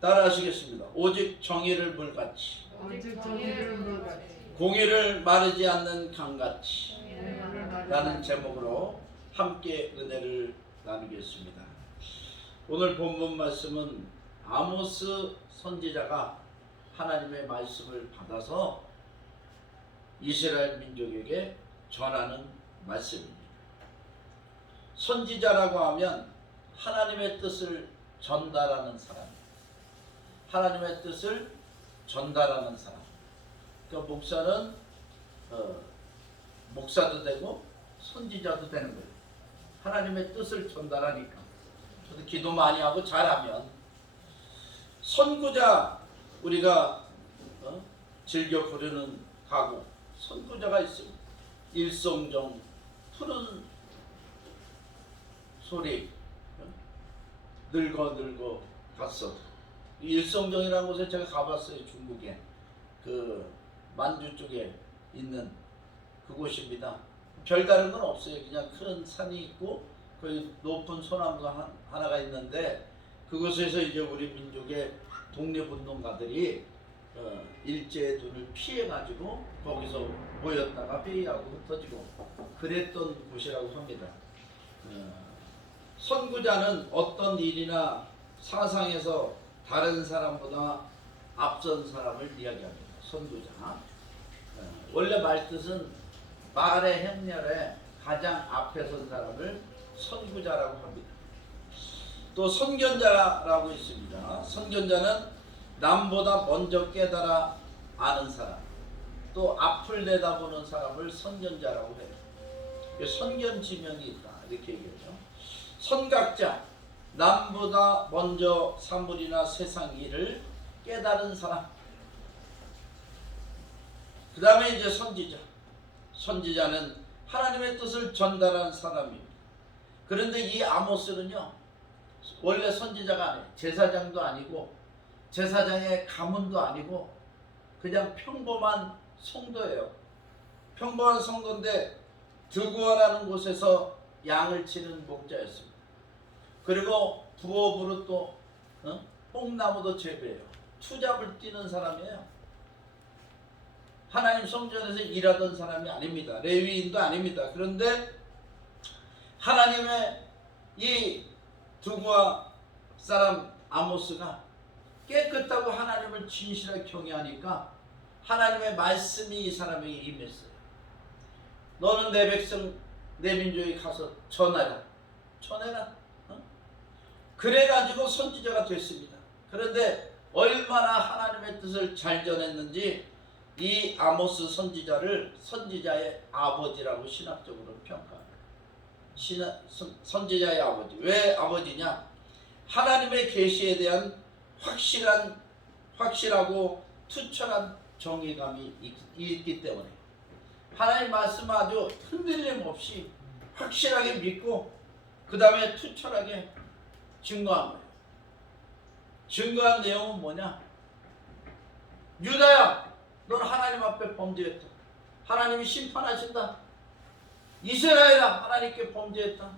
따라하시겠습니다. 오직 정의를 물같이 공의를 마르지 않는 강같이 라는 제목으로 함께 은혜를 나누겠습니다. 오늘 본문 말씀은 아모스 선지자가 하나님의 말씀을 받아서 이스라엘 민족에게 전하는 말씀입니다. 선지자라고 하면 하나님의 뜻을 전달하는 사람, 하나님의 뜻을 전달하는 사람. 그러니까 목사는 목사도 되고 선지자도 되는 거예요. 하나님의 뜻을 전달하니까. 저도 기도 많이 하고 잘하면 선구자, 우리가 즐겨 부르는 가곡 선구자가 있습니다. 일송정, 푸른 소리, 늙어 갔어. 일송정이라는 곳에 제가 가봤어요. 중국에 그 만주 쪽에 있는 그곳입니다. 별다른 건 없어요. 그냥 큰 산이 있고 거기 높은 소나무가 하나가 있는데, 그곳에서 이제 우리 민족의 독립운동가들이 일제의 눈을 피해가지고 거기서 모였다가 회의하고 흩어지고 그랬던 곳이라고 합니다. 선구자는 어떤 일이나 사상에서 다른 사람보다 앞선 사람을 이야기합니다. 선구자. 원래 말뜻은 말의 행렬에 가장 앞에 선 사람을 선구자라고 합니다. 또 선견자라고 있습니다. 선견자는 남보다 먼저 깨달아 아는 사람, 또 앞을 내다보는 사람을 선견자라고 해요. 선견 지명이 있다 이렇게 얘기하죠. 선각자, 남보다 먼저 사물이나 세상 일을 깨달은 사람. 그 다음에 이제 선지자. 선지자는 하나님의 뜻을 전달한 사람입니다. 그런데 이 아모스는요, 원래 선지자가 아니에요. 제사장도 아니고 제사장의 가문도 아니고 그냥 평범한 성도예요. 평범한 성도인데 드고아라는 곳에서 양을 치는 목자였습니다. 그리고 부업으로 또 뽕나무도 재배해요. 투잡을 뛰는 사람이에요. 하나님 성전에서 일하던 사람이 아닙니다. 레위인도 아닙니다. 그런데 하나님의 이 드고아 사람 아모스가 깨끗하고 하나님을 진실하게 경외하니까 하나님의 말씀이 이 사람에게 임했어요. 너는 내 백성 내 민족에 가서 전해라. 그래가지고 선지자가 됐습니다. 그런데 얼마나 하나님의 뜻을 잘 전했는지 이 아모스 선지자를 선지자의 아버지라고 신학적으로 평가합니다. 선지자의 아버지. 왜 아버지냐? 하나님의 계시에 대한 확실하고 투철한 정의감이 있기 때문에 하나님 말씀 아주 흔들림 없이 확실하게 믿고 그 다음에 투철하게 증거한 거예요. 증거한 내용은 뭐냐? 유다야, 넌 하나님 앞에 범죄했다. 하나님이 심판하신다. 이스라엘아, 하나님께 범죄했다.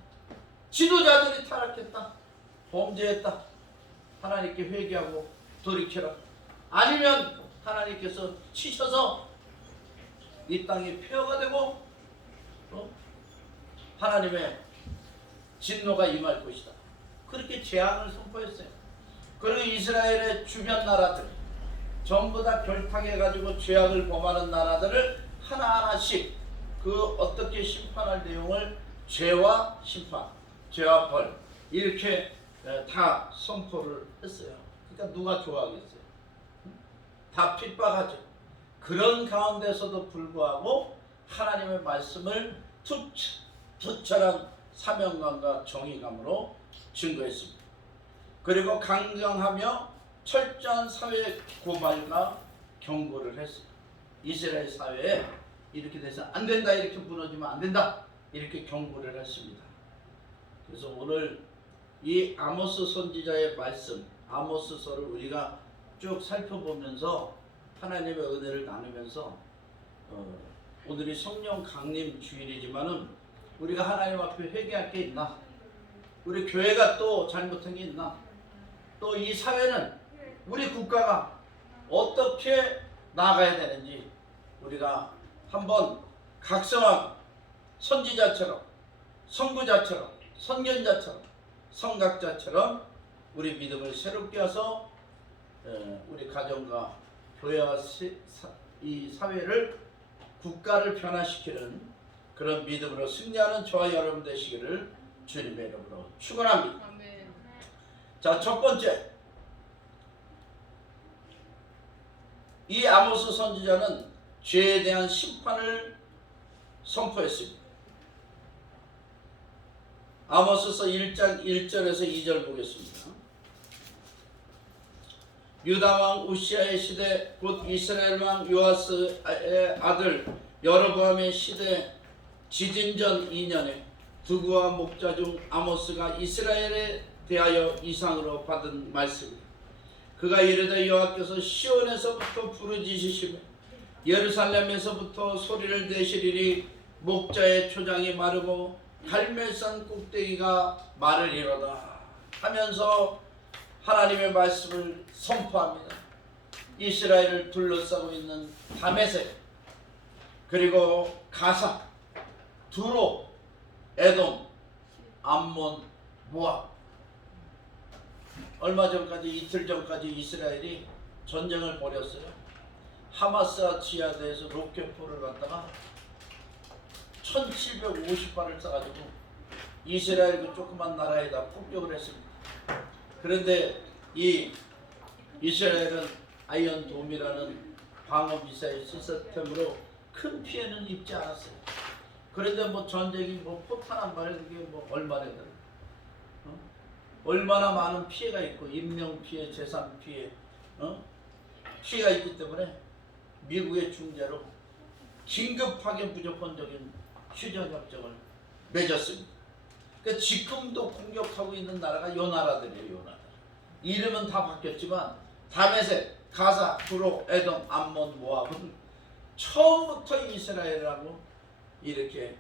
지도자들이 타락했다. 범죄했다. 하나님께 회개하고 돌이켜라. 아니면 하나님께서 치셔서 이 땅이 폐허가 되고 하나님의 진노가 임할 것이다. 그렇게 재앙을 선포했어요. 그리고 이스라엘의 주변 나라들 전부 다 결탁해가지고 죄악을 범하는 나라들을 하나하나씩 그 어떻게 심판할 내용을 죄와 심판, 죄와 벌 이렇게 다 선포를 했어요. 그러니까 누가 좋아하겠어요? 다 핍박하죠. 그런 가운데서도 불구하고 하나님의 말씀을 투철한 사명감과 정의감으로 증거했습니다. 그리고 강경하며 철저한 사회 고발과 경고를 했습니다. 이스라엘 사회에 이렇게 돼서 안 된다, 이렇게 무너지면 안 된다, 이렇게 경고를 했습니다. 그래서 오늘 이 아모스 선지자의 말씀, 아모스서를 우리가 쭉 살펴보면서 하나님의 은혜를 나누면서 오늘이 성령 강림 주일이지만은 우리가 하나님 앞에 회개할 게 있나? 우리 교회가 또 잘못한 게 있나? 또 이 사회는 우리 국가가 어떻게 나가야 되는지 우리가 한번 각성한 선지자처럼, 선구자처럼, 선견자처럼, 선각자처럼 우리 믿음을 새롭게 해서 우리 가정과 교회와 이 사회를, 국가를 변화시키는 그런 믿음으로 승리하는 저와 여러분 되시기를 주님의 이름으로 축원합니다. 자, 첫 번째, 이 아모스 선지자는 죄에 대한 심판을 선포했습니다. 아모스서 1장 1절에서 2절 보겠습니다. 유다왕 우시아의 시대, 곧 이스라엘 왕 요아스의 아들 여로보암의 시대 지진전 2년에 두구와 목자 중 아모스가 이스라엘에 대하여 이상으로 받은 말씀입니다. 그가 이르되 여호와께서 시온에서부터 부르짖으시며 예루살렘에서부터 소리를 내시리니 목자의 초장이 마르고 갈멜산 꼭대기가 마르리로다 하면서 하나님의 말씀을 선포합니다. 이스라엘을 둘러싸고 있는 다메섹, 그리고 가사, 두로, 에돔, 암몬, 모압, 얼마 전까지, 이틀 전까지 이스라엘이 전쟁을 벌였어요. 하마스와 지하드에서 로켓포를 갖다가 1750발을 쏴가지고 이스라엘 그 조그만 나라에다 폭격을 했습니다. 그런데 이 이스라엘은 아이언돔이라는 방어 미사일 시스템으로 큰 피해는 입지 않았어요. 그런데 뭐 전쟁이 뭐 포탄 한 발에 그게 뭐 얼마나 들어요? 얼마나 많은 피해가 있고 인명 피해, 재산 피해, 피해가 있기 때문에 미국의 중재로 긴급하게 무조건적인 휴전협정을 맺었습니다. 그러니까 지금도 공격하고 있는 나라가 요 나라들이에요. 요 나라. 이름은 다 바뀌었지만 다메섹, 가사, 두로, 에돔, 암몬, 모압은 처음부터 이스라엘하고 이렇게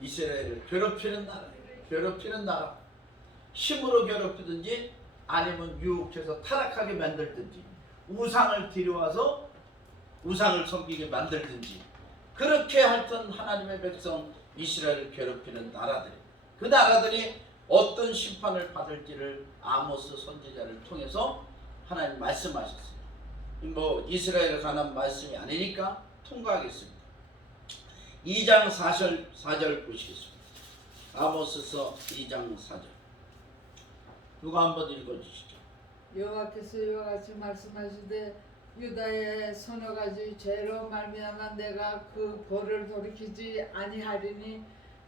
이스라엘을 괴롭히는 나라예요. 괴롭히는 나라. 힘으로 괴롭히든지 아니면 유혹해서 타락하게 만들든지 우상을 들여와서 우상을 섬기게 만들든지 그렇게 하여튼 하나님의 백성 이스라엘을 괴롭히는 나라들, 그 나라들이 어떤 심판을 받을지를 아모스 선지자를 통해서 하나님 말씀하셨어요. 뭐 이스라엘에 관한 말씀이 아니니까 통과하겠습니다. 2장 4절 보시겠습니다. 아모스서 2장 4절. 누가 한번 읽어주시죠. 여호와께서 이와 같이 말씀하시되 유다의 서너 가지 죄로 말미암아 내가 그 벌을 돌이키지 아니하리니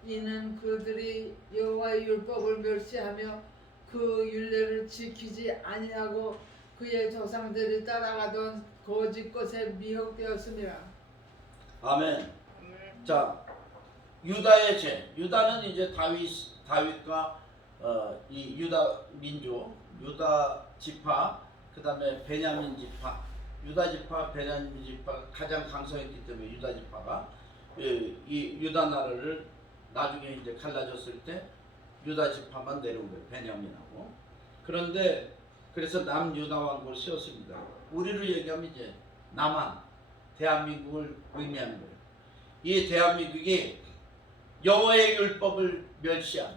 이는 그들이 여호와의 율법을 멸시하며 그 율례를 지키지 아니하고 그의 조상들이 따라가던 거짓 것에 미혹되었습니다. 아멘. 자, 유다의 죄. 유다는 이제 다윗과 이 유다 민족, 유다 지파, 그 다음에 베냐민 지파, 유다 지파, 베냐민 지파가 가장 강성했기 때문에 유다 지파가 이 유다 나라를 나중에 이제 갈라졌을 때 유다 지파만 내려온 거예요. 베냐민하고. 그런데 그래서 남유다 왕국을 세웠습니다. 우리를 얘기하면 이제 남한, 대한민국을 의미하는 거예요. 이 대한민국이 여호와의 율법을 멸시하며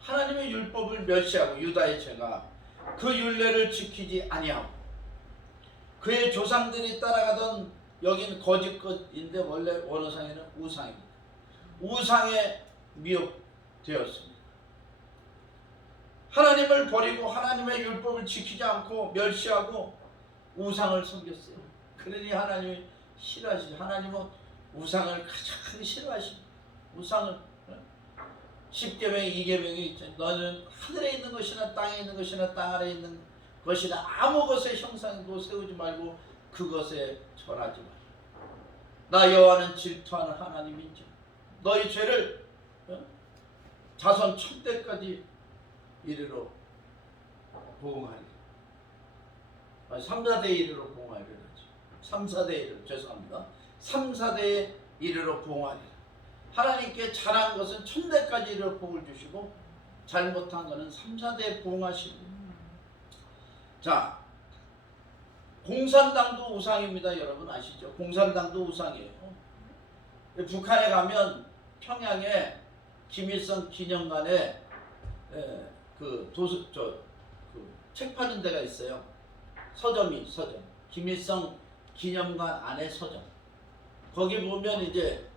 하나님의 율법을 멸시하고 유다의 죄가 그 율례를 지키지 아니하고 그의 조상들이 따라가던 여기는 거짓 것인데 원래 원어상에는 우상입니다. 우상에 미혹되었습니다. 하나님을 버리고 하나님의 율법을 지키지 않고 멸시하고 우상을 섬겼어요. 그러니 하나님이 싫어하시죠. 하나님은 우상을 가장 싫어하십니다. 우상을 10계명에 2계명이 있죠. 너는 하늘에 있는 것이나 땅에 있는 것이나 땅 아래에 있는 것이나 아무 것의 형상도 세우지 말고 그것에 절하지 말라. 나 여호와는 질투하는 하나님인지 너희 죄를 자손 천대까지 이르러 보응하리. 3, 4대에 이르러 보응하리라. 3, 4대에 이르러, 죄송합니다. 3, 4대에 이르러 보응하리라. 하나님께 잘한 것은 천대까지 이르러 복을 주시고 잘못한 것은 3, 4대에 보응하시고. 자, 공산당도 우상입니다. 여러분 아시죠? 공산당도 우상이에요. 북한에 가면 평양에 김일성 기념관에 책 파는 데가 있어요. 서점. 김일성 기념관 안에 서점. 거기 보면 이제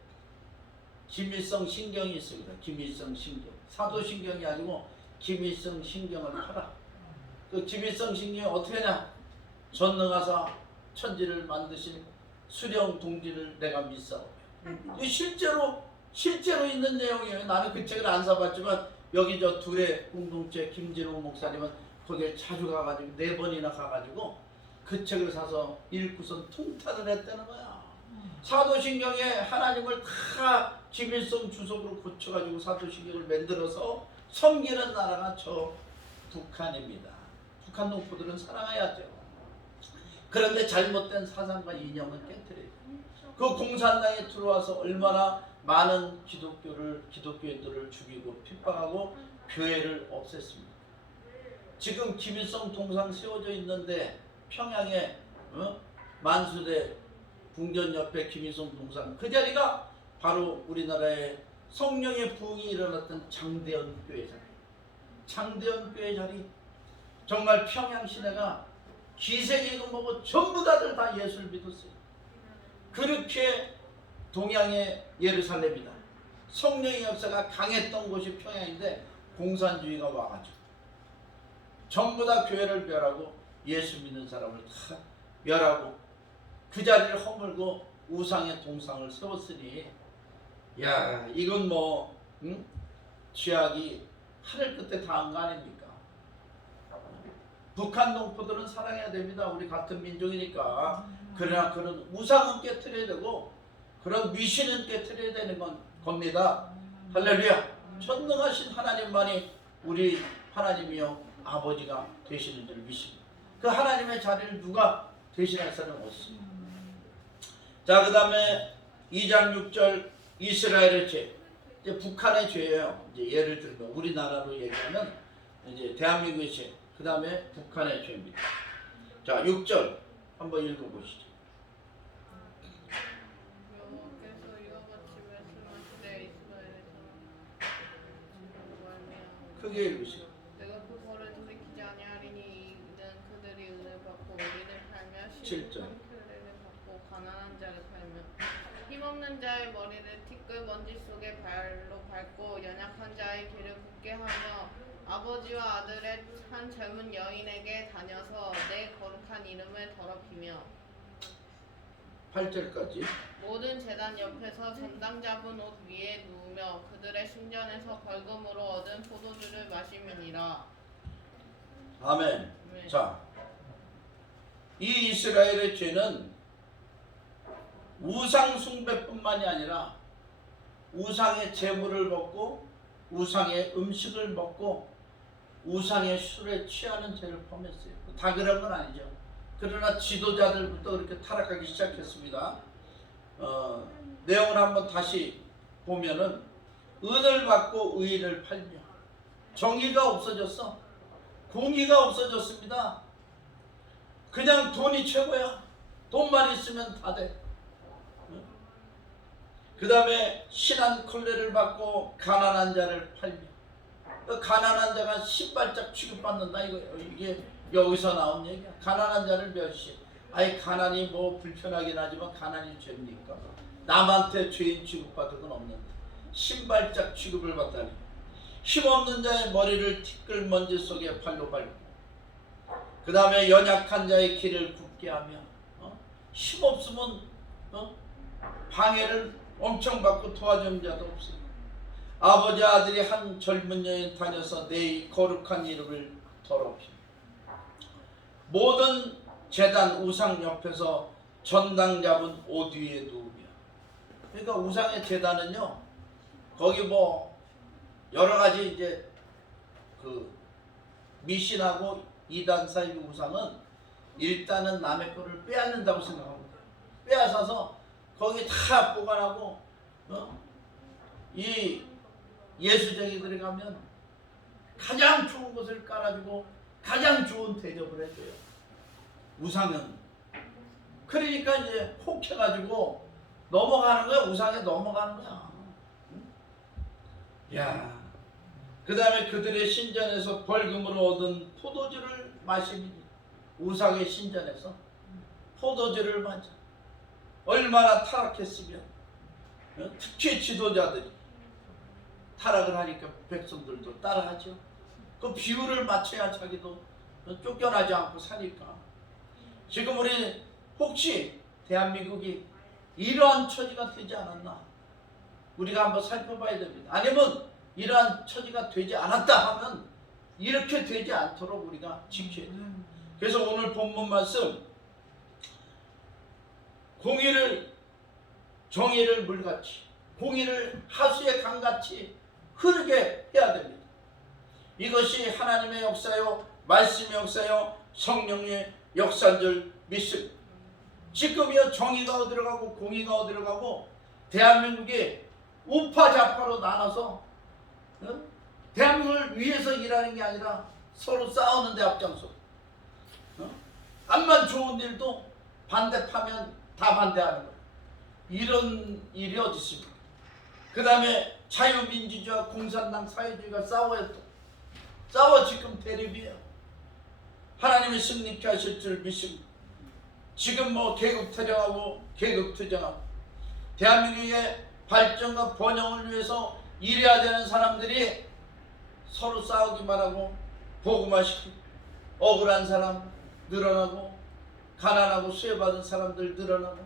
김일성 신경이 있습니다. 김일성 신경. 사도신경이 아니고 김일성 신경을 팔아. 그 김일성 신경이 어떻게 하냐? 전능하사 천지를 만드신 수령 동지를 내가 믿사오며. 이 실제로 있는 내용이에요. 나는 그 책을 안 사봤지만 여기 저 둘의 공동체 김진호 목사님은 거기에 자주 가가지고 4번이나 가가지고 그 책을 사서 읽고선 통탄을 했다는 거야. 사도신경에 하나님을 다 김일성 주석으로 고쳐가지고 사도신경을 만들어서 섬기는 나라가 저 북한입니다. 북한 농부들은 사랑해야죠. 그런데 잘못된 사상과 이념은 깨뜨려요. 그 공산당에 들어와서 얼마나 많은 기독교인들을 죽이고 핍박하고 교회를 없앴습니다. 지금 김일성 동상 세워져 있는데 평양에 만수대 궁전 옆에 김일성 동상 그 자리가 바로 우리나라의 성령의 부흥이 일어났던 장대현 교회 자리. 장대현 교회 자리. 정말 평양 시내가 기생이고 뭐고 전부 다들 다 예수를 믿었어요. 그렇게 동양의 예루살렘이다. 성령의 역사가 강했던 곳이 평양인데 공산주의가 와가지고 전부 다 교회를 멸하고 예수 믿는 사람을 다 멸하고 그 자리를 허물고 우상의 동상을 세웠으니 야 이건 뭐 죄악이 하늘 끝에 닿은 거 아닙니까? 북한 농부들은 사랑해야 됩니다. 우리 같은 민족이니까. 그러나 그런 우상은 깨트려야 되고 그런 미신은 깨트려야 되는 겁니다. 할렐루야. 전능하신 하나님만이 우리 하나님이요 아버지가 되시는 줄 믿습니다. 그 하나님의 자리를 누가 대신할 사람은 없습니다. 자, 그 다음에 2장 6절 이스라엘의 죄. 이제 북한의 죄예요. 이제 예를 들면 우리나라로 얘기하면 이제 대한민국의 죄. 그 다음에 북한의 죄입니다. 자, 6절 한번 읽어보시죠. 여호와께서 이와 같이 말씀하시되 이스라엘의 사람 크게 읽으시죠. 내가 그 벌을 돌이키지 아니하리니 이는 그들이 은을 받고 우리를 팔며 7절. 시를 받고 가난한 자를 팔며 힘없는 자의 머리를 티끌 먼지 속에 발로 밟고 연약한 자의 길을 굳게 하며 아버지와 아들의 한 젊은 여인에게 다녀서 내 거룩한 이름을 더럽히며 8절까지. 모든 제단 옆에서 전당 잡은 옷 위에 누우며 그들의 신전에서 벌금으로 얻은 포도주를 마시느니라. 아멘. 네. 자, 이 이스라엘의 죄는 우상 숭배뿐만이 아니라 우상의 제물을 먹고 우상의 음식을 먹고 우상의 술에 취하는 죄를 범했어요. 다 그런 건 아니죠. 그러나 지도자들부터 그렇게 타락하기 시작했습니다. 내용을 한번 다시 보면은 은을 받고 의인을 팔며 정의가 없어졌어. 공의가 없어졌습니다. 그냥 돈이 최고야. 돈만 있으면 다 돼. 그 다음에 신한 콜레를 받고 가난한 자를 팔며 그 가난한 자가 신발짝 취급받는다 이거예요. 이게 여기서 나온 얘기야. 가난한 자를 멸시. 아니 가난이 뭐 불편하긴 하지만 가난이 죄입니까? 남한테 죄인 취급받은 건 없는데 신발짝 취급을 받다니. 힘없는 자의 머리를 티끌 먼지 속에 발로 밟고 그 다음에 연약한 자의 길을 굳게 하며 힘없으면 방해를 엄청 받고 도와주는 자도 없어요. 아버지 아들이 한 젊은 여인 다녀서 내 거룩한 이름을 더럽히며 모든 제단 우상 옆에서 전당 잡은 옷 위에 누우며. 그러니까 우상의 제단은요 거기 뭐 여러 가지 이제 그 미신하고 이단 사이의 우상은 일단은 남의 거를 빼앗는다고 생각합니다. 빼앗아서 거기 다 보관하고 이 예수쟁이들이 가면 가장 좋은 것을 깔아주고 가장 좋은 대접을 해줘요. 우상은 그러니까 이제 혹해가지고 넘어가는 거야. 우상에 넘어가는 거야. 야, 그 다음에 그들의 신전에서 벌금으로 얻은 포도주를 마시니 우상의 신전에서 포도주를 마셔. 얼마나 타락했으면 특히 지도자들이 타락을 하니까 백성들도 따라하죠. 그 비율을 맞춰야 자기도 쫓겨나지 않고 사니까. 지금 우리 혹시 대한민국이 이러한 처지가 되지 않았나 우리가 한번 살펴봐야 됩니다. 아니면 이러한 처지가 되지 않았다 하면 이렇게 되지 않도록 우리가 지켜야 돼요. 그래서 오늘 본문 말씀 공의를 정의를 물같이 공의를 하수의 강같이 흐르게 해야 됩니다. 이것이 하나님의 역사요 말씀의 역사요 성령의 역사인 줄 믿습니다. 지금이요 정의가 어디로 가고 공의가 어디로 가고 대한민국이 우파 좌파로 나눠서 대한민국을 위해서 일하는 게 아니라 서로 싸우는데 앞장서. 암만 좋은 일도 반대파면 다 반대하는 거예요. 이런 일이 어디 있습니까? 그 다음에 자유민주주의와 공산당 사회주의가 싸워요. 또 싸워 지금 대립이에요. 하나님이 승리케 하실 줄 믿습니다. 지금 뭐 계급투쟁하고 계급투쟁하고 대한민국의 발전과 번영을 위해서 일해야 되는 사람들이 서로 싸우기만 하고 복음화시키고 억울한 사람 늘어나고 가난하고 수혜받은 사람들 늘어나고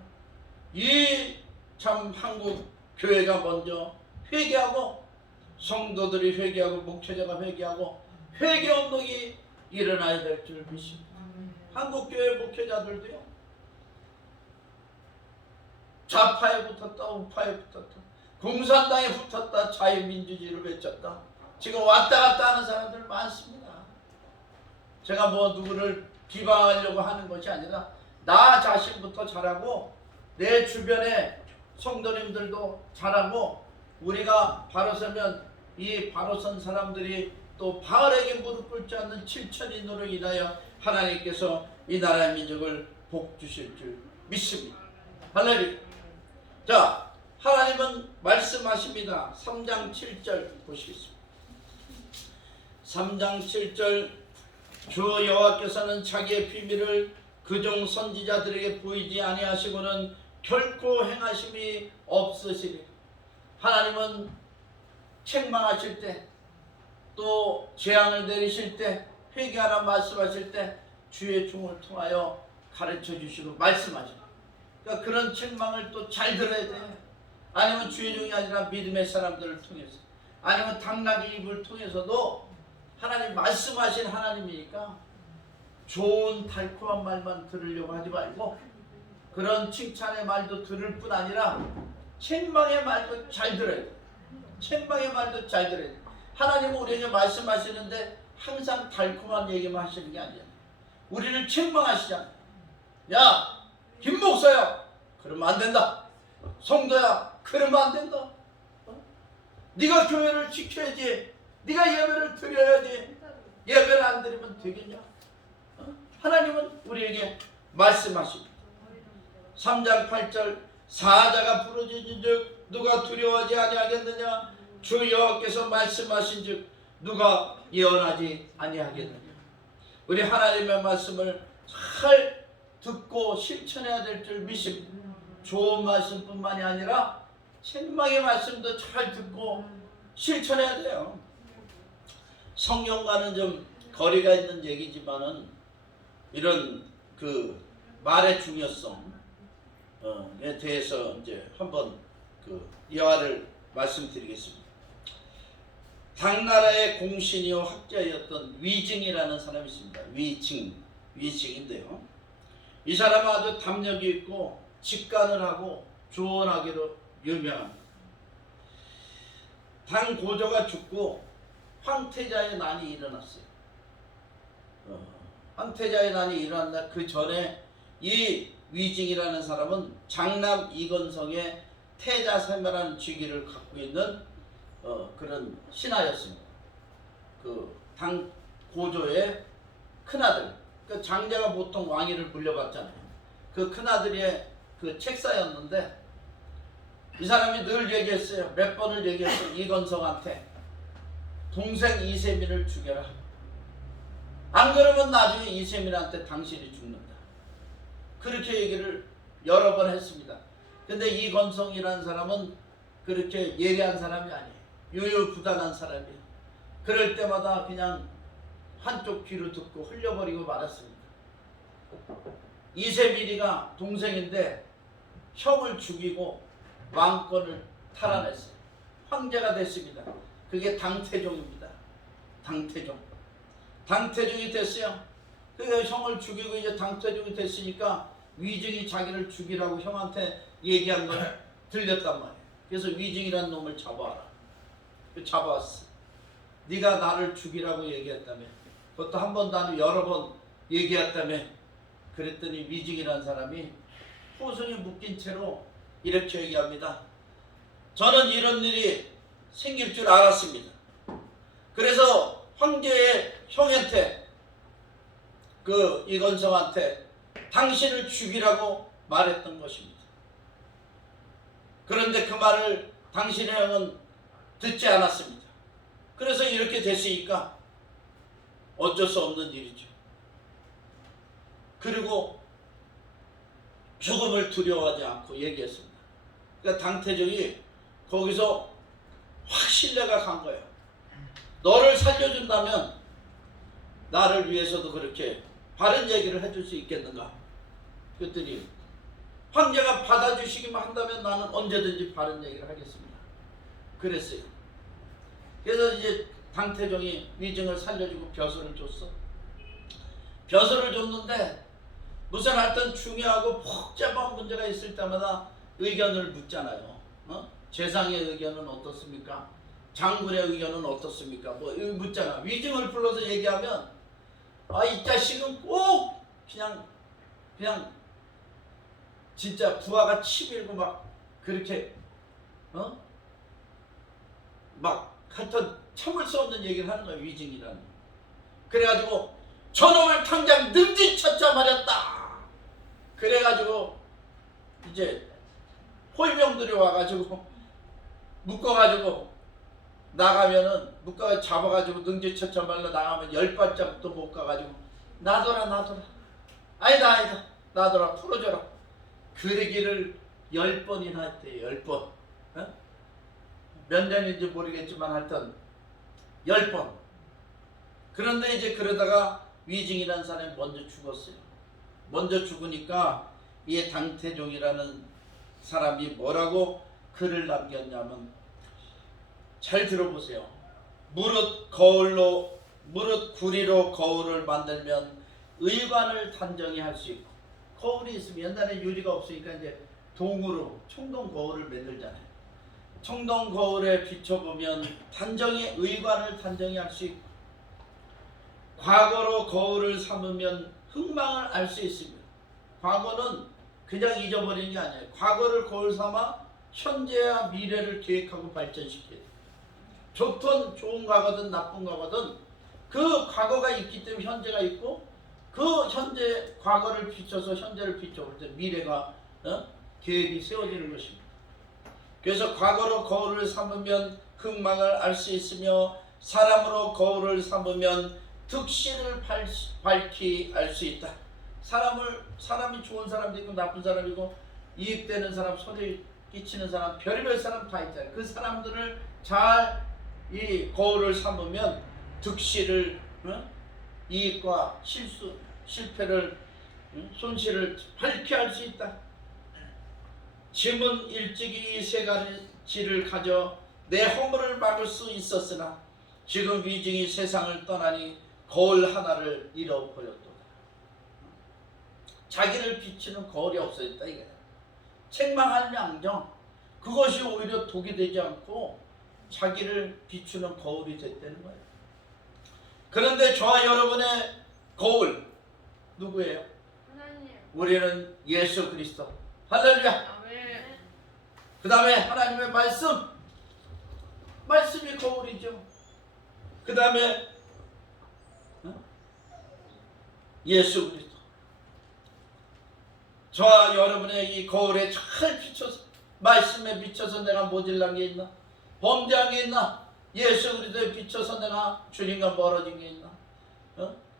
이 참 한국 교회가 먼저 회개하고 성도들이 회개하고 목회자가 회개하고 회개운동이 일어나야 될 줄 믿습니다. 한국교회 목회자들도요 좌파에 붙었다 우파에 붙었다 공산당에 붙었다 자유민주주의를 외쳤다 지금 왔다 갔다 하는 사람들 많습니다. 제가 뭐 누구를 비방하려고 하는 것이 아니라 나 자신부터 잘하고 내 주변에 성도님들도 잘하고 우리가 바로 서면 이 바로 선 사람들이 또 바알에게 무릎 꿇지 않는 7천인으로 인하여 하나님께서 이 나라의 민족을 복 주실 줄 믿습니다. 할렐루야. 자, 하나님은 말씀하십니다. 3장 7절 보시겠습니다. 3장 7절 주 여호와께서는 자기의 비밀을 그종 선지자들에게 보이지 아니하시고는 결코 행하심이 없으시리. 하나님은 책망하실 때 또 재앙을 내리실 때 회개하라 말씀하실 때 주의 종을 통하여 가르쳐 주시고 말씀하십니다. 그러니까 그런 책망을 또 잘 들어야 돼. 아니면 주의 종이 아니라 믿음의 사람들을 통해서 아니면 당나귀 입을 통해서도 하나님 말씀하신 하나님이니까 좋은 달콤한 말만 들으려고 하지 말고 그런 칭찬의 말도 들을 뿐 아니라 책망의 말도 잘 들어야 돼. 책망의 말도 잘 들어야 돼. 하나님은 우리에게 말씀하시는데 항상 달콤한 얘기만 하시는 게 아니야. 우리를 책망하시잖아. 야, 김 목사야, 그러면 안 된다. 성도야, 그러면 안 된다. 네가 교회를 지켜야지. 네가 예배를 드려야지. 예배를 안 드리면 되겠냐? 하나님은 우리에게 말씀하십니다. 3장 8절 사자가 부르짖은즉 누가 두려워하지 아니하겠느냐? 주 여호와께서 말씀하신즉 누가 예언하지 아니하겠느냐? 우리 하나님의 말씀을 잘 듣고 실천해야 될 줄 믿습니다. 좋은 말씀뿐만이 아니라 책망의 말씀도 잘 듣고 실천해야 돼요. 성경과는 좀 거리가 있는 얘기지만은 이런 그 말의 중요성에 대해서 이제 한번 그 이화를 말씀드리겠습니다. 당나라의 공신이요 학자였던 위증이라는 사람이 있습니다. 위증인데요. 이 사람은 아주 담력이 있고 직관을 하고 조언하기로 유명합니다. 당 고조가 죽고 황태자의 난이 일어났어요. 황태자의 난이 일어났나 그 전에 이 위증이라는 사람은 장남 이건성의 태자세마라는 직위를 갖고 있는 그런 신하였습니다. 그 당 고조의 큰아들. 그 장자가 보통 왕위를 물려받잖아요. 그 큰아들의 그 책사였는데 이 사람이 늘 얘기했어요. 몇 번을 얘기했어요. 이건성한테 동생 이세민을 죽여라. 안 그러면 나중에 이세민한테 당신이 죽는다. 그렇게 얘기를 여러 번 했습니다. 근데 이건성이라는 사람은 그렇게 예리한 사람이 아니에요. 유유부단한 사람이에요. 그럴 때마다 그냥 한쪽 귀로 듣고 흘려버리고 말았습니다. 이세민이가 동생인데 형을 죽이고 왕권을 탈환했어요. 황제가 됐습니다. 그게 당태종입니다. 당태종. 당태종이 됐어요. 그 형을 죽이고 이제 당태종이 됐으니까 위증이 자기를 죽이라고 형한테 얘기한 걸 들렸단 말이에요. 그래서 위증이라는 놈을 잡아와라. 잡아왔어. 네가 나를 죽이라고 얘기했다며. 그것도 한 번도 아니고 여러 번 얘기했다며. 그랬더니 위증이라는 사람이 포성이 묶인 채로 이렇게 얘기합니다. 저는 이런 일이 생길 줄 알았습니다. 그래서 황제의 형한테 그 이건성한테 당신을 죽이라고 말했던 것입니다. 그런데 그 말을 당신의 형은 듣지 않았습니다. 그래서 이렇게 됐으니까 어쩔 수 없는 일이죠. 그리고 죽음을 두려워하지 않고 얘기했습니다. 그러니까 당태종이 거기서 확 신뢰가 간 거예요. 너를 살려준다면 나를 위해서도 그렇게 바른 얘기를 해줄 수 있겠는가? 그랬더니 황제가 받아주시기만 한다면 나는 언제든지 바른 얘기를 하겠습니다. 그랬어요. 그래서 이제 당태종이 위증을 살려주고 벼슬을 줬어. 벼슬을 줬는데 무슨 하여튼 중요하고 복잡한 문제가 있을 때마다 의견을 묻잖아요. 재상의 의견은 어떻습니까? 장군의 의견은 어떻습니까? 뭐 묻잖아. 위증을 불러서 얘기하면 이 자식은 꼭 그냥 진짜 부하가 치밀고 막 그렇게 막 하여튼 참을 수 없는 얘기를 하는 거야. 위증이라는. 그래가지고 저놈을 당장 능지처자 말였다. 그래가지고 이제 호위병들이 와가지고 묶어가지고 나가면은 잡아가지고 능지처자 말로 나가면 10발짝도 못 가가지고 놔둬라 아니다 놔둬라 풀어줘라. 그러기를 10번이나 했대요. 10번. 몇 년인지 모르겠지만 하여튼 10번. 그런데 이제 그러다가 위증이라는 사람이 먼저 죽었어요. 먼저 죽으니까 이 당태종이라는 사람이 뭐라고 글을 남겼냐면, 잘 들어보세요. 무릇 구리로 거울을 만들면 의관을 단정히 할 수 있고, 거울이 있으면 옛날에 유리가 없으니까 이제 동으로 청동 거울을 만들잖아요. 청동 거울에 비춰보면 의관을 단정히 할 수 있고, 과거로 거울을 삼으면 흥망을 알 수 있습니다. 과거는 그냥 잊어버리는 게 아니에요. 과거를 거울 삼아 현재와 미래를 계획하고 발전시켜야 돼요. 좋은 과거든 나쁜 과거든 그 과거가 있기 때문에 현재가 있고, 그 현재 과거를 비춰서 현재를 비춰볼 때 미래가 계획이 세워지는 것입니다. 그래서 과거로 거울을 삼으면 흥망을 알 수 있으며, 사람으로 거울을 삼으면 득실을 밝히 알 수 있다. 사람이 좋은 사람도 있고 나쁜 사람이고, 이익되는 사람, 손해 끼치는 사람, 별의별 사람 다 있잖아요. 그 사람들을 잘 이 거울을 삼으면 득실을, 이익과 실패를, 손실을 밝히 알 수 있다. 짐은 일찍이 이 세 가지를 가져 내 허물을 막을 수 있었으나 지금 위증이 세상을 떠나니 거울 하나를 잃어버렸도다. 자기를 비추는 거울이 없어졌다 이거야. 책망할 양정, 그것이 오히려 독이 되지 않고 자기를 비추는 거울이 됐다는 거예요. 그런데 저와 여러분의 거울 누구예요? 하나님. 우리는 예수 그리스도. 할렐루야. 아멘. 그 다음에 하나님의 말씀이 거울이죠. 그 다음에 예수 그리스도. 저와 여러분의 이 거울에 잘 비춰서 말씀에 비춰서 내가 모질란 게 있나? 범죄한 게 있나? 예수 그리스도에 비춰서 내가 주님과 멀어진 게 있나?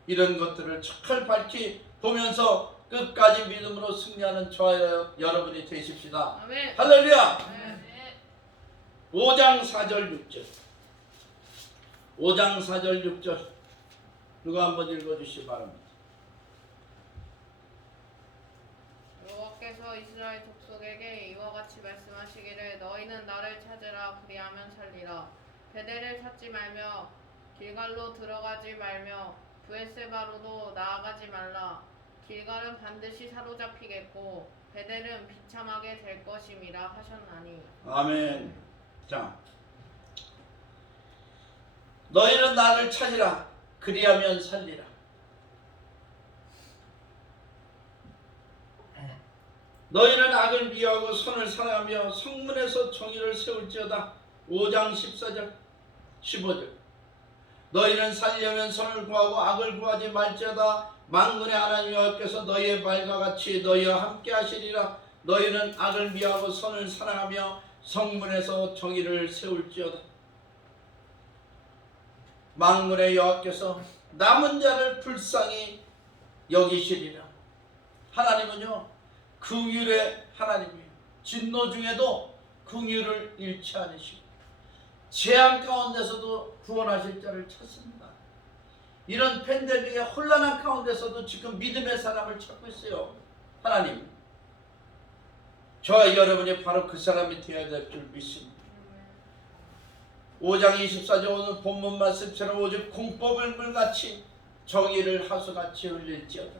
이런 것들을 잘 밝히 보면서 끝까지 믿음으로 승리하는 저와 여러분이 되십시다. 아멘. 할렐루야. 아멘. 5장 4절 6절 5장 4절 6절 누가 한번 읽어주시기 바랍니다. 여호와께서 이스라엘 족속에게 이와 같이 말씀하시기를 너희는 나를 찾으라 그리하면 살리라. 베델을 찾지 말며 길갈로 들어가지 말며 브에세바로도 나아가지 말라. 길갈은 반드시 사로잡히겠고 베델은 비참하게 될 것임이라 하셨나니. 아멘. 자, 너희는 나를 찾으라 그리하면 살리라. 너희는 악을 미워하고 선을 사랑하며 성문에서 정의를 세울지어다. 5장 14절 15절 너희는 살려면 선을 구하고 악을 구하지 말지어다. 만군의 하나님 여호와께서 너희의 발과 같이 너희와 함께 하시리라. 너희는 악을 미워하고 선을 사랑하며 성문에서 정의를 세울지어다. 만군의 여호와께서 남은 자를 불쌍히 여기시리라. 하나님은요 긍휼의 하나님이에요. 진노 중에도 긍휼을 잃지 않으시고 재앙 가운데서도 구원하실 자를 찾습니다. 이런 팬데믹의 혼란한 가운데서도 지금 믿음의 사람을 찾고 있어요. 하나님, 저와 여러분이 바로 그 사람이 되어야 될 줄 믿습니다. 5장 24절 오늘 본문 말씀처럼 오직 공법을 물같이 정의를 하수같이 흘릴지어다.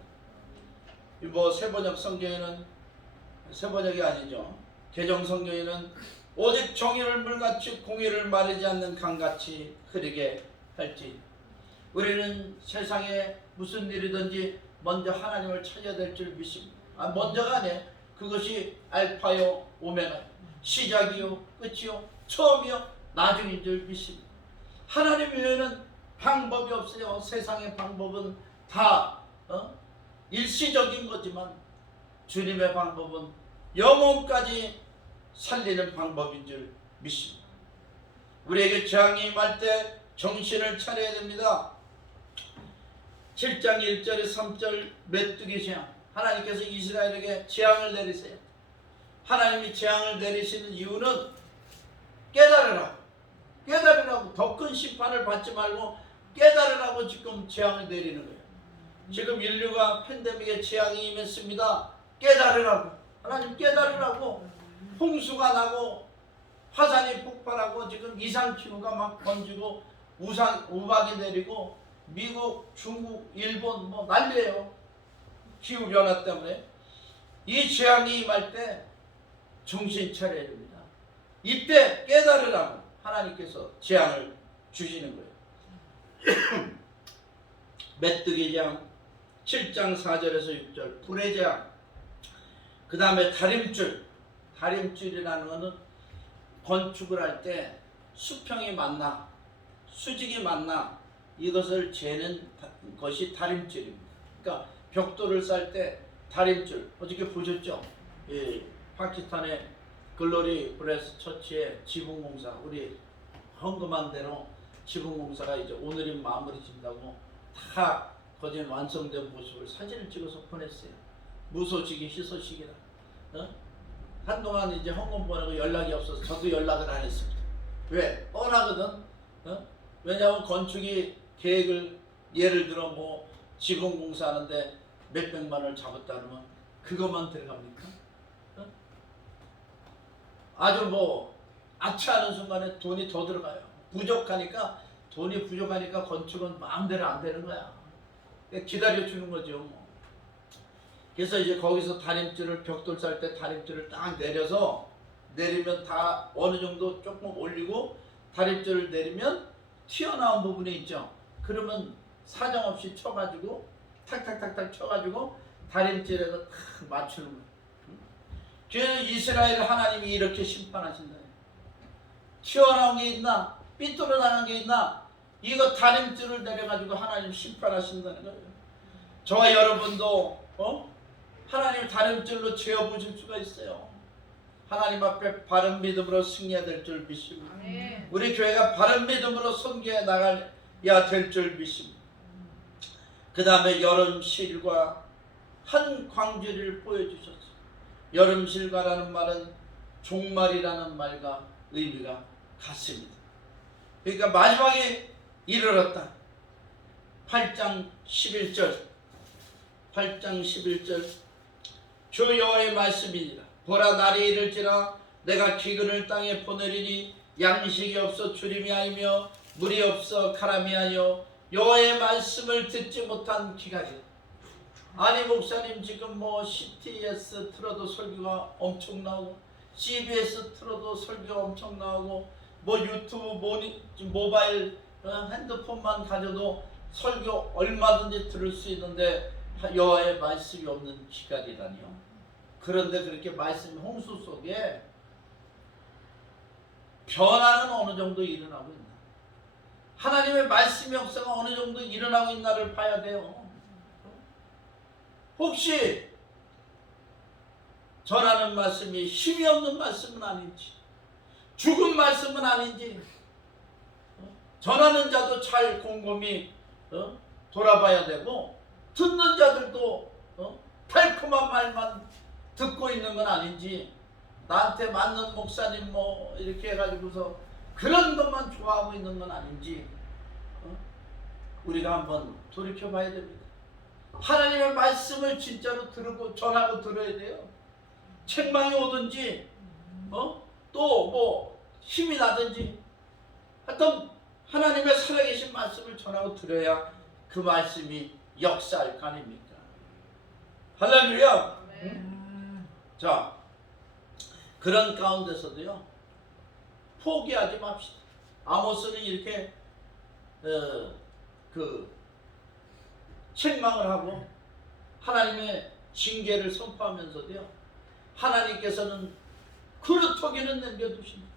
세번역 성경에는 세번역이 아니죠. 개정 성경에는 오직 정의를 물같이 공의를 마르지 않는 강같이 흐르게 할지. 우리는 세상에 무슨 일이든지 먼저 하나님을 찾아야 될 줄 믿습니다. 먼저가 아니에요. 그것이 알파요 오메가요. 시작이요 끝이요 처음이요 나중인 줄 믿습니다. 하나님 외에는 방법이 없어요. 세상의 방법은 다 일시적인 거지만 주님의 방법은 영혼까지 살리는 방법인 줄 믿습니다. 우리에게 재앙이 임할 때 정신을 차려야 됩니다. 7장 1절에 3절 메뚜기 재앙. 하나님께서 이스라엘에게 재앙을 내리세요. 하나님이 재앙을 내리시는 이유는 깨달으라고 더 큰 심판을 받지 말고 깨달으라고 지금 재앙을 내리는 거예요. 지금 인류가 팬데믹에 재앙이 임했습니다. 깨달으라고. 하나님 깨달으라고. 홍수가 나고 화산이 폭발하고 지금 이상기후가 막 번지고 우박이 내리고 미국, 중국, 일본 뭐 난리예요. 기후변화 때문에. 이 재앙이 임할 때 정신 차려야 됩니다. 이때 깨달으라고 하나님께서 재앙을 주시는 거예요. 메뚜기 재앙 7장 4절에서 6절 불의 재앙. 그 다음에 다림줄이라는 것은 건축을 할 때 수평이 맞나 수직이 맞나 이것을 재는 것이 다림줄입니다. 그러니까 벽돌을 쌀 때 다림줄 어저께 보셨죠? 예, 파키스탄의 글로리 브레스 처치의 지붕공사 우리 헌금한 대로 지붕공사가 이제 오늘이 마무리 진다고 다 거진 완성된 모습을 사진을 찍어서 보냈어요. 무소식이 희소식이라. 한동안 이제 헌금 보내고 연락이 없어서 저도 연락을 안 했습니다. 왜? 뻔하거든. 왜냐하면 건축이 계획을 예를 들어 뭐 지붕공사 하는데 몇백만을 잡았다 그러면 그것만 들어갑니까? 아주 뭐 아차하는 순간에 돈이 더 들어가요. 돈이 부족하니까 건축은 마음대로 안 되는 거야. 기다려주는 거죠. 뭐. 그래서 이제 거기서 다림줄을 벽돌 쌀 때 다림줄을 딱 내리면 다 어느 정도 조금 올리고 다림줄을 내리면 튀어나온 부분이 있죠. 그러면 사정없이 쳐가지고 탁탁탁탁 쳐가지고 다림줄에서 탁 맞추는 거예요. 그래서 이스라엘 하나님이 이렇게 심판하신다. 튀어나온 게 있나 삐뚤어 나간 게 있나 이거 다림줄을 내려가지고 하나님 심판하신다는 거예요. 저와 여러분도 하나님 다른 줄로 재어보실 수가 있어요. 하나님 앞에 바른 믿음으로 승리해야 될 줄 믿습니다. 아멘. 우리 교회가 바른 믿음으로 선교해 나가야 될 줄 믿습니다. 그 다음에 여름실과 한 광주리를 보여주셨어요. 여름실과라는 말은 종말이라는 말과 의미가 같습니다. 그러니까 마지막에 이르렀다. 8장 11절 주 여호와의 말씀이니라. 보라 날이 이를지라 내가 기근을 땅에 보내리니 양식이 없어 주림이 아니며 물이 없어 가람이 아니요 여호와의 말씀을 듣지 못한 기간이라. 아니 목사님 지금 뭐 CTS 틀어도 설교가 엄청 나오고 CBS 틀어도 설교가 엄청 나오고 뭐 유튜브 모바일 핸드폰만 가져도 설교 얼마든지 들을 수 있는데 여호와의 말씀이 없는 기간이라니요. 그런데 그렇게 말씀 홍수 속에 변화는 어느 정도 일어나고 있나? 하나님의 말씀 역사가 어느 정도 일어나고 있나를 봐야 돼요. 혹시 전하는 말씀이 힘이 없는 말씀은 아닌지, 죽은 말씀은 아닌지, 전하는 자도 잘 곰곰이 돌아봐야 되고, 듣는 자들도 달콤한 말만 듣고 있는 건 아닌지, 나한테 맞는 목사님 뭐 이렇게 해가지고서 그런 것만 좋아하고 있는 건 아닌지 우리가 한번 돌이켜 봐야 됩니다. 하나님의 말씀을 진짜로 들고 전하고 들어야 돼요. 책망이 오든지 또 뭐 힘이 나든지 하여튼 하나님의 살아계신 말씀을 전하고 들어야 그 말씀이 역사할 거 아닙니까? 할렐루야. 아멘. 자, 그런 가운데서도요 포기하지 맙시다. 아모스는 이렇게 책망을 하고 하나님의 징계를 선포하면서도요 하나님께서는 그루터기는 남겨두신다.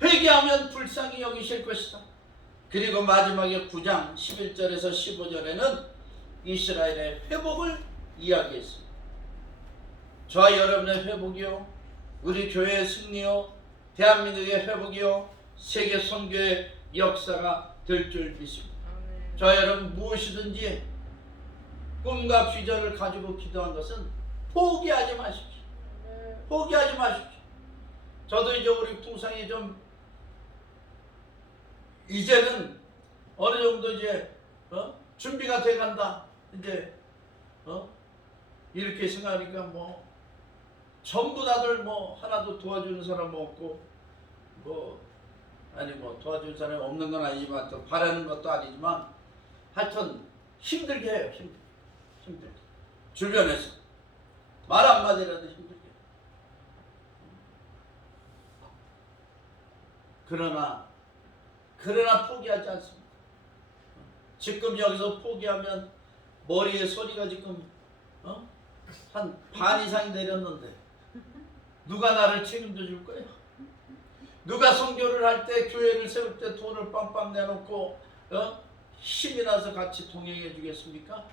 회개하면 불쌍히 여기실 것이다. 그리고 마지막에 9장 11절에서 15절에는 이스라엘의 회복을 이야기했습니다. 저와 여러분의 회복이요, 우리 교회의 승리요, 대한민국의 회복이요, 세계 선교의 역사가 될 줄 믿습니다. 아멘. 저와 여러분 무엇이든지 꿈과 비전을 가지고 기도한 것은 포기하지 마십시오. 포기하지 마십시오. 저도 이제 우리 풍성이 좀 이제는 어느 정도 이제 준비가 돼 간다. 이제 이렇게 생각하니까 뭐 전부 다들 뭐 하나도 도와주는 사람 없고 뭐 아니 뭐 도와주는 사람이 없는 건 아니지만 또 바라는 것도 아니지만 하여튼 힘들게 해요. 힘들게 주변에서 말 한마디라도 힘들게. 그러나 포기하지 않습니다. 지금 여기서 포기하면 머리에 소리가 지금 한 반 이상이 내렸는데 누가 나를 책임져 줄 거예요? 누가 선교를 할 때 교회를 세울 때 돈을 빵빵 내놓고 힘이 나서 같이 동행해 주겠습니까?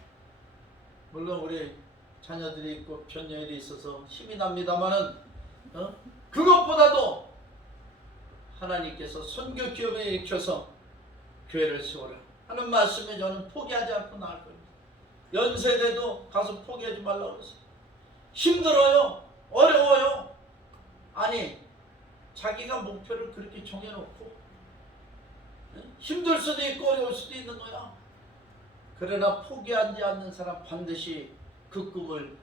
물론 우리 자녀들이 있고 편녀들이 있어서 힘이 납니다마는 그것보다도 하나님께서 선교 기업에 일으켜서 교회를 세우라 하는 말씀에 저는 포기하지 않고 나갈 겁니다. 연세대도 가서 포기하지 말라고 그랬어요. 힘들어요. 어려워요. 아니 자기가 목표를 그렇게 정해놓고 힘들 수도 있고 어려울 수도 있는 거야. 그러나 포기하지 않는 사람 반드시 그 꿈을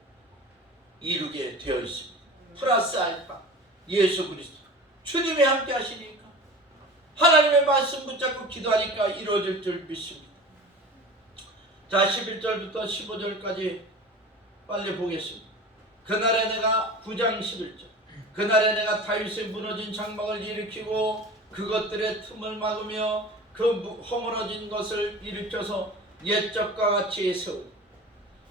이루게 되어 있습니다. 플러스 알파 예수 그리스도 주님이 함께 하시니까 하나님의 말씀 붙잡고 기도하니까 이루어질 줄 믿습니다. 자 11절부터 15절까지 빨리 보겠습니다. 그날에 내가 9장 11절 그날에 내가 다윗의 무너진 장막을 일으키고 그것들의 틈을 막으며 그 허물어진 것을 일으켜서 옛적과 같이 세우고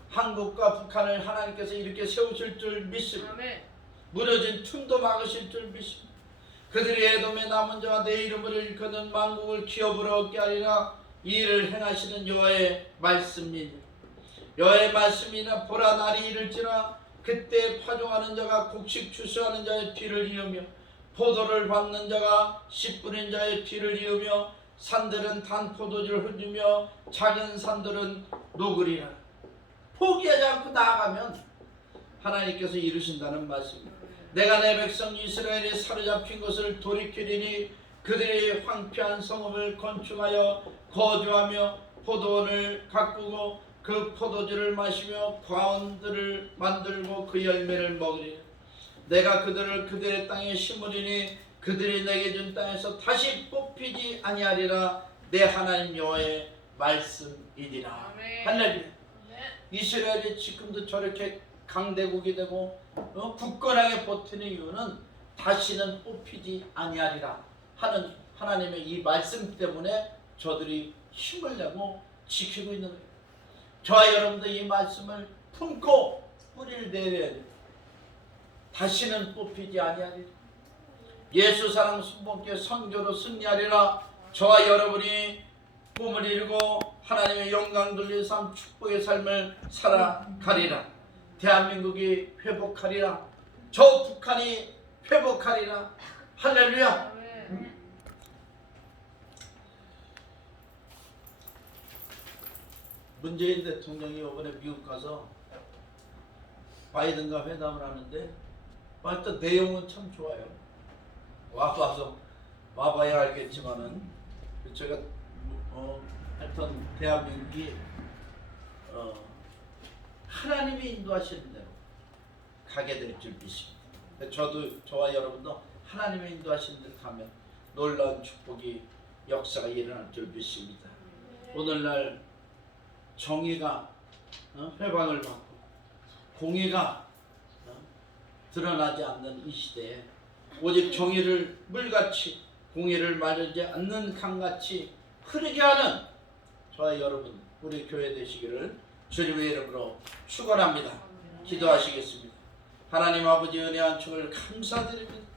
한국과 북한을 하나님께서 이렇게 세우실 줄 믿습니다. 아멘. 무너진 틈도 막으실 줄 믿습니다. 그들이 에돔의 남은 자와 내 이름을 일컫는 만국을 기업으로 얻게 하리라. 이 일을 행하시는 여호와의 말씀이니 여호와의 말씀이나 보라 날이 이를지라 그때 파종하는 자가 곡식 추수하는 자의 뒤를 이으며 포도를 밟는 자가 씨 뿌린 자의 뒤를 이으며 산들은 단 포도주를 흘리며 작은 산들은 녹으리라. 포기하지 않고 나아가면 하나님께서 이루신다는 말씀입니다. 내가 내 백성 이스라엘이 사로잡힌 것을 돌이키리니 그들이 황폐한 성읍을 건축하여 거주하며 포도원을 가꾸고 그 포도주를 마시며 과원들을 만들고 그 열매를 먹으리라. 내가 그들을 그들의 땅에 심으리니 그들이 내게 준 땅에서 다시 뽑히지 아니하리라. 내 하나님 여호와의 말씀이니라. 아멘. 할렐루야. 이스라엘이 지금도 저렇게 강대국이 되고 굳건하게 버티는 이유는 다시는 뽑히지 아니하리라 하는 하나님의 이 말씀 때문에 저들이 힘을 내고 지키고 있는 거예요. 저와 여러분도 이 말씀을 품고 뿌리를 내려야 돼요. 다시는 뽑히지 아니하리라. 예수 사랑 순복의 선교로 승리하리라. 저와 여러분이 꿈을 이루고 하나님의 영광 돌린 삶, 축복의 삶을 살아가리라. 대한민국이 회복하리라. 저 북한이 회복하리라. 할렐루야. 문재인 대통령이 이번에 미국 가서 바이든과 회담을 하는데 또 내용은 참 좋아요. 와서 와봐야 알겠지만은 제가 하여튼 대한민국이 하나님이 인도하시는 대로 가게 될 줄 믿습니다. 저와 여러분도 하나님의 인도하시는 대로 가면 놀라운 축복이 역사가 일어날 줄 믿습니다. 오늘날 정의가 회방을 받고 공의가 드러나지 않는 이 시대에 오직 정의를 물같이 공의를 마르지 않는 강같이 흐르게 하는 저와 여러분 우리 교회 되시기를 주님의 이름으로 축원합니다. 기도하시겠습니다. 하나님 아버지 은혜한 축을 감사드립니다.